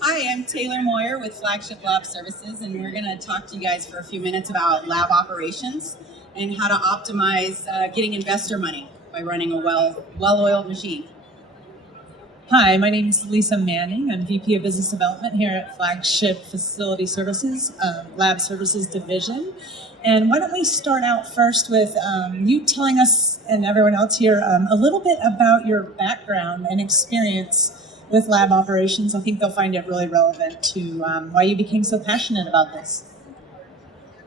Hi, I'm Taylor Moyer with Flagship Lab Services, and we're going to talk to you guys for a few minutes about lab operations and how to optimize getting investor money by running a well-oiled machine. Hi, my name is Lisa Manning. I'm VP of Business Development here at Flagship Facility Services, Lab Services Division. And why don't we start out first with you telling us and everyone else here a little bit about your background and experience with lab operations. I think they'll find it really relevant to why you became so passionate about this.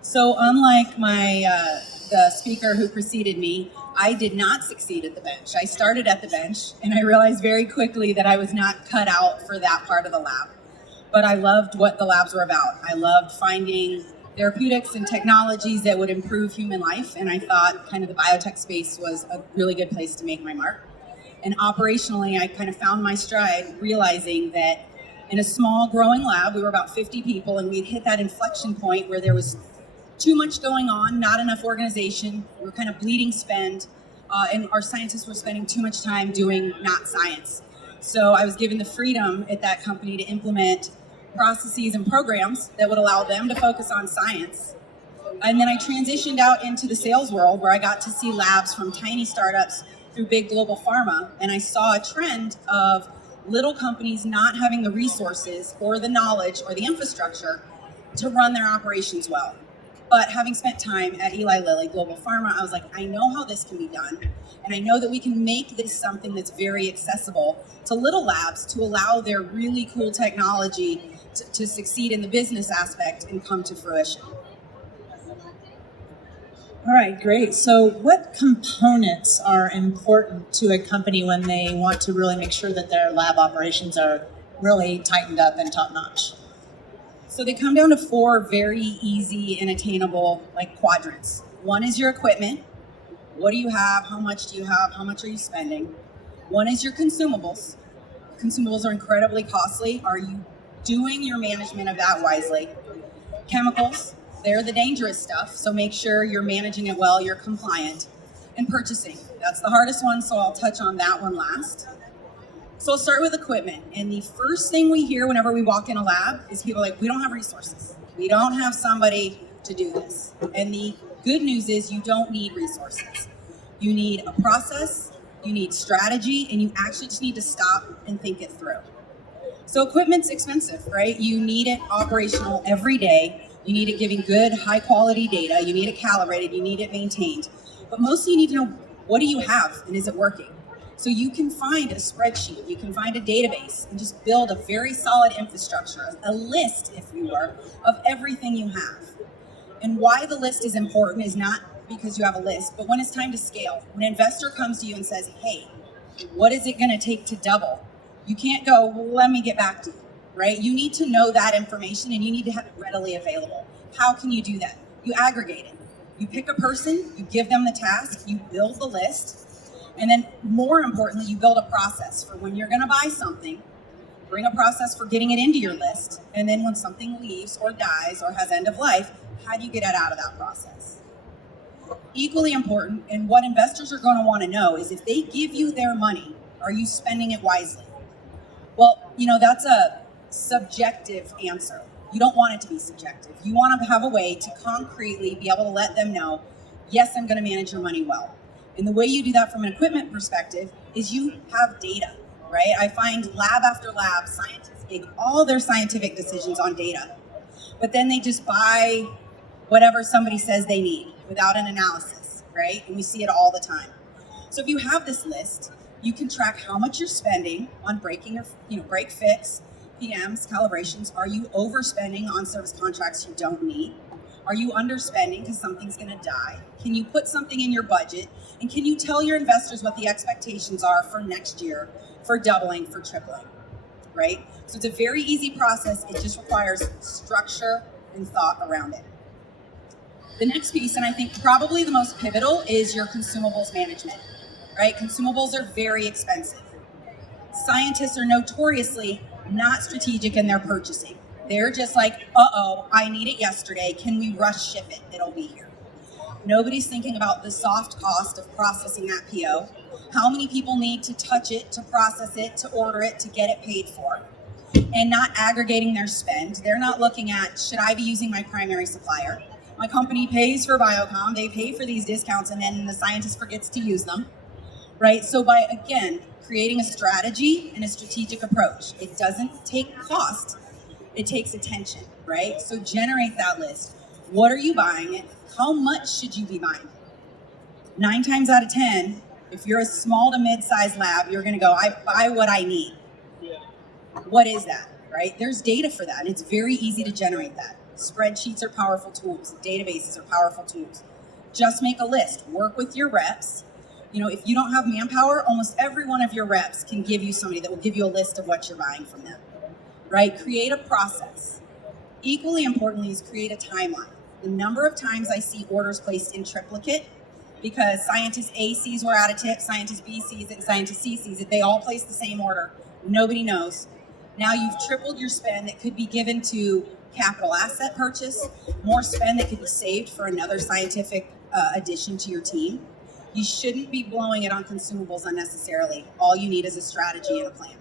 So unlike the speaker who preceded me, I did not succeed at the bench. I started at the bench, and I realized very quickly that I was not cut out for that part of the lab. But I loved what the labs were about. I loved finding therapeutics and technologies that would improve human life, and I thought kind of the biotech space was a really good place to make my mark. And operationally, I kind of found my stride, realizing that in a small growing lab, we were about 50 people, and we'd hit that inflection point where there was too much going on, not enough organization. We were kind of bleeding spend, and our scientists were spending too much time doing not science. So I was given the freedom at that company to implement processes and programs that would allow them to focus on science. And then I transitioned out into the sales world where I got to see labs from tiny startups through big global pharma, and I saw a trend of little companies not having the resources or the knowledge or the infrastructure to run their operations well. But having spent time at Eli Lilly Global Pharma, I was like, I know how this can be done. And I know that we can make this something that's very accessible to little labs to allow their really cool technology to succeed in the business aspect and come to fruition. All right, great. So what components are important to a company when they want to really make sure that their lab operations are really tightened up and top-notch? So they come down to four very easy and attainable quadrants. One is your equipment. What do you have? How much do you have? How much are you spending? One is your consumables. Consumables are incredibly costly. Are you doing your management of that wisely? Chemicals, they're the dangerous stuff, so make sure you're managing it well, you're compliant. And purchasing, that's the hardest one, so I'll touch on that one last. So I'll start with equipment. And the first thing we hear whenever we walk in a lab is people like, we don't have resources. We don't have somebody to do this. And the good news is you don't need resources. You need a process, you need strategy, and you actually just need to stop and think it through. So equipment's expensive, right? You need it operational every day. You need it giving good, high quality data. You need it calibrated, you need it maintained. But mostly you need to know, what do you have and is it working? So you can find a spreadsheet, you can find a database, and just build a very solid infrastructure, a list, if you were, of everything you have. And why the list is important is not because you have a list, but when it's time to scale. When an investor comes to you and says, hey, what is it going to take to double? You can't go, well, let me get back to you, right? You need to know that information and you need to have it readily available. How can you do that? You aggregate it. You pick a person, you give them the task, you build the list, and then more importantly, you build a process for when you're going to buy something, bring a process for getting it into your list, and then when something leaves or dies or has end of life, how do you get it out of that process? Equally important, and what investors are going to want to know is if they give you their money, are you spending it wisely? Well, that's a subjective answer. You don't want it to be subjective. You want to have a way to concretely be able to let them know, yes, I'm going to manage your money well. And the way you do that from an equipment perspective is you have data, right? I find lab after lab, scientists make all their scientific decisions on data, but then they just buy whatever somebody says they need without an analysis, right? And we see it all the time. So if you have this list, you can track how much you're spending on breaking or break fix, PMs, calibrations. Are you overspending on service contracts you don't need? Are you underspending because something's going to die? Can you put something in your budget? And can you tell your investors what the expectations are for next year, for doubling, for tripling, right? So it's a very easy process. It just requires structure and thought around it. The next piece, and I think probably the most pivotal, is your consumables management, right? Consumables are very expensive. Scientists are notoriously not strategic in their purchasing. They're just like, I need it yesterday. Can we rush ship it? It'll be here. Nobody's thinking about the soft cost of processing that PO. How many people need to touch it, to process it, to order it, to get it paid for? and not aggregating their spend. They're not looking at, should I be using my primary supplier? My company pays for Biocom, they pay for these discounts, and then the scientist forgets to use them, right? So by, again, creating a strategy and a strategic approach, it doesn't take cost, it takes attention, right? So generate that list. What are you buying? How much should you be buying? 9 times out of 10, if you're a small to mid-sized lab, you're gonna go, I buy what I need. What is that, right? There's data for that, and it's very easy to generate that. Spreadsheets are powerful tools. Databases are powerful tools. Just make a list. Work with your reps. You know, if you don't have manpower, almost every one of your reps can give you somebody that will give you a list of what you're buying from them, right? Create a process. Equally importantly is create a timeline. The number of times I see orders placed in triplicate because scientist A sees we're out of tips, scientist B sees it, and scientist C sees it. They all place the same order. Nobody knows. Now you've tripled your spend that could be given to capital asset purchase, more spend that could be saved for another scientific addition to your team. You shouldn't be blowing it on consumables unnecessarily. All you need is a strategy and a plan.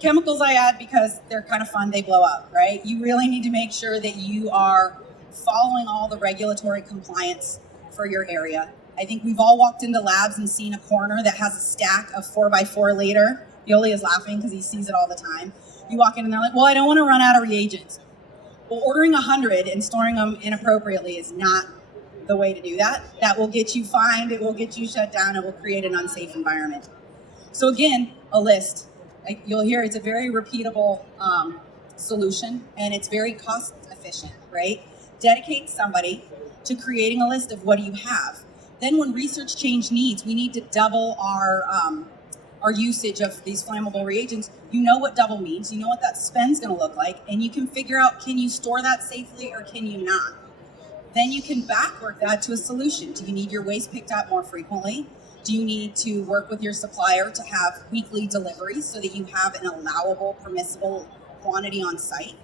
Chemicals I add because they're kind of fun, they blow up, right? You really need to make sure that you are following all the regulatory compliance for your area. I think we've all walked into labs and seen a corner that has a stack of 4x4 liter. Yoli is laughing because he sees it all the time. You walk in and they're like, well, I don't want to run out of reagents. Well, ordering 100 and storing them inappropriately is not the way to do that. That will get you fined, it will get you shut down, it will create an unsafe environment. So again, a list. Like you'll hear it's a very repeatable solution, and it's very cost efficient, right? Dedicate somebody to creating a list of what do you have. Then when research change needs, we need to double our usage of these flammable reagents. You know what double means, you know what that spend's gonna look like, and you can figure out, can you store that safely or can you not? Then you can backwork that to a solution. Do you need your waste picked up more frequently? Do you need to work with your supplier to have weekly deliveries so that you have an allowable, permissible quantity on site?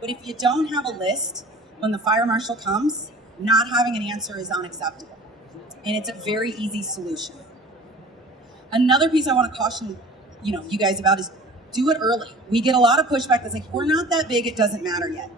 But if you don't have a list, when the fire marshal comes, not having an answer is unacceptable. And it's a very easy solution. Another piece I want to caution you guys about is do it early. We get a lot of pushback that's like, we're not that big, it doesn't matter yet.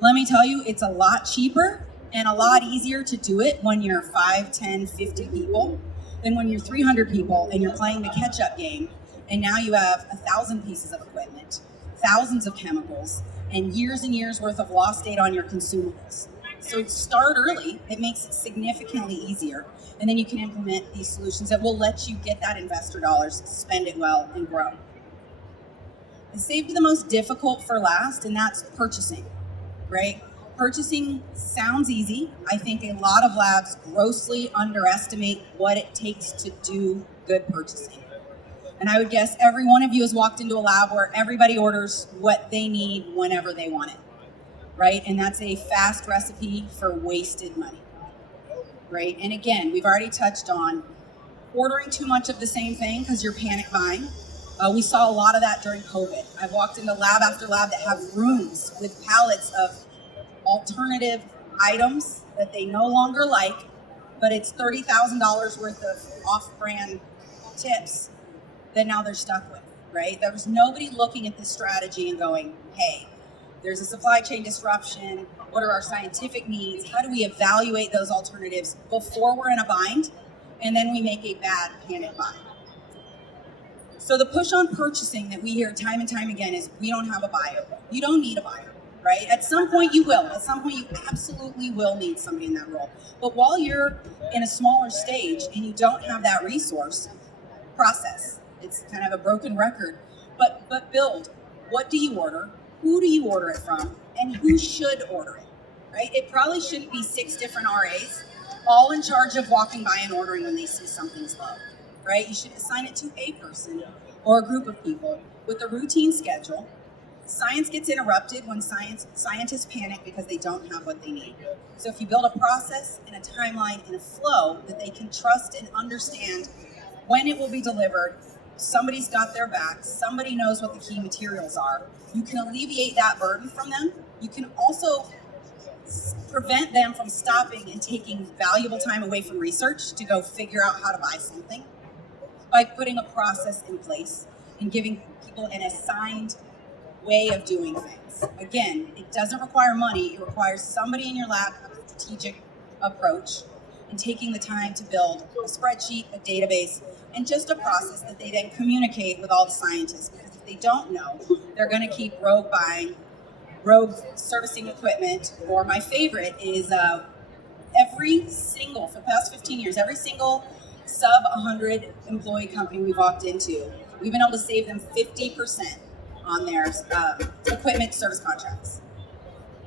Let me tell you, it's a lot cheaper and a lot easier to do it when you're 5, 10, 50 people than when you're 300 people and you're playing the catch-up game, and now you have 1,000 pieces of equipment, thousands of chemicals, and years worth of lost data on your consumables. So start early, it makes it significantly easier, and then you can implement these solutions that will let you get that investor dollars, spend it well, and grow. I saved the most difficult for last, and that's purchasing, right? Purchasing sounds easy. I think a lot of labs grossly underestimate what it takes to do good purchasing. And I would guess every one of you has walked into a lab where everybody orders what they need whenever they want it, right? And that's a fast recipe for wasted money, right? And again, we've already touched on ordering too much of the same thing because you're panic buying. We saw a lot of that during COVID. I've walked into lab after lab that have rooms with pallets of alternative items that they no longer like, but it's $30,000 worth of off-brand tips that now they're stuck with, right? There was nobody looking at this strategy and going, hey, there's a supply chain disruption. What are our scientific needs? How do we evaluate those alternatives before we're in a bind? And then we make a bad panic buy. So the push on purchasing that we hear time and time again is we don't have a buyer. You don't need a buyer. Right? At some point you will. At some point you absolutely will need somebody in that role. But while you're in a smaller stage and you don't have that resource, process. It's kind of a broken record. But build. What do you order? Who do you order it from? And who should order it? Right? It probably shouldn't be 6 different RAs, all in charge of walking by and ordering when they see something's low. Right? You should assign it to a person or a group of people with a routine schedule. Science gets interrupted when scientists panic because they don't have what they need. So if you build a process and a timeline and a flow that they can trust and understand when it will be delivered, somebody's got their back, somebody knows what the key materials are, you can alleviate that burden from them. You can also prevent them from stopping and taking valuable time away from research to go figure out how to buy something by putting a process in place. and giving people an assigned way of doing things. Again, it doesn't require money. It requires somebody in your lab to have a strategic approach and taking the time to build a spreadsheet, a database, and just a process that they then communicate with all the scientists. Because if they don't know, they're going to keep rogue buying, rogue servicing equipment, or my favorite is every single, for the past 15 years, every single sub 100 employee company we've walked into, we've been able to save them 50% on their equipment service contracts.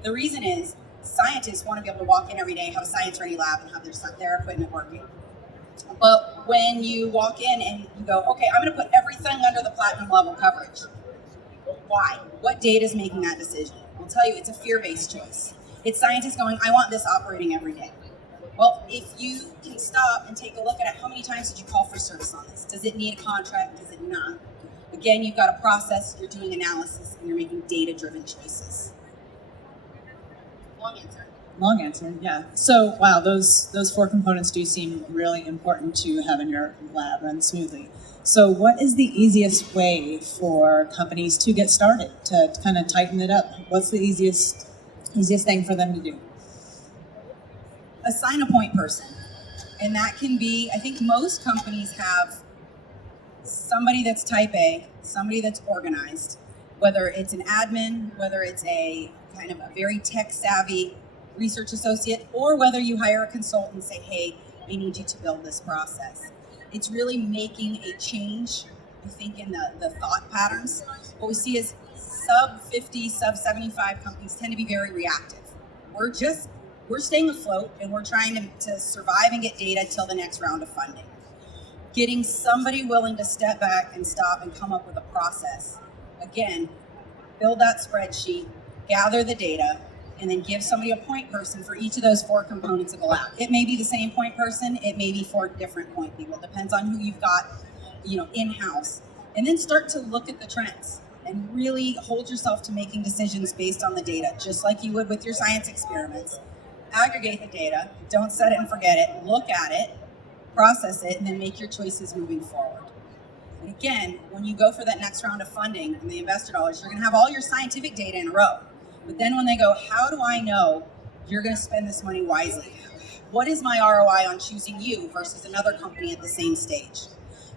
The reason is scientists want to be able to walk in every day, have a science-ready lab, and have their equipment working. But when you walk in and you go, okay, I'm going to put everything under the platinum level coverage. Why? What data is making that decision? I'll tell you, it's a fear-based choice. It's scientists going, I want this operating every day. Well, if you can stop and take a look at it, how many times did you call for service on this? Does it need a contract? Does it not? Again, you've got a process, you're doing analysis, and you're making data-driven choices. Long answer. Long answer, yeah. So, wow, those 4 components do seem really important to have in your lab run smoothly. So what is the easiest way for companies to get started, to kind of tighten it up? What's the easiest thing for them to do? Assign a point person. And that can be, I think most companies have somebody that's type A, somebody that's organized, whether it's an admin, whether it's a kind of a very tech savvy research associate, or whether you hire a consultant and say, hey, I need you to build this process. It's really making a change, I think, in the thought patterns. What we see is sub 50, sub 75 companies tend to be very reactive. We're staying afloat and we're trying to survive and get data till the next round of funding. Getting somebody willing to step back and stop and come up with a process. Again, build that spreadsheet, gather the data, and then give somebody a point person for each of those 4 components of the lab. It may be the same point person, it may be 4 different point people. It depends on who you've got, in-house. And then start to look at the trends and really hold yourself to making decisions based on the data, just like you would with your science experiments. Aggregate the data, don't set it and forget it, look at it, process it, and then make your choices moving forward. And again, when you go for that next round of funding and the investor dollars, you're gonna have all your scientific data in a row. But then when they go, how do I know you're gonna spend this money wisely? What is my ROI on choosing you versus another company at the same stage?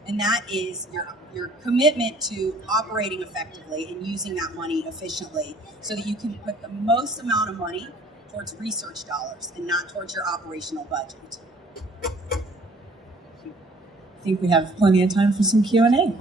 And that is your commitment to operating effectively and using that money efficiently so that you can put the most amount of money towards research dollars and not towards your operational budget. I think we have plenty of time for some Q&A.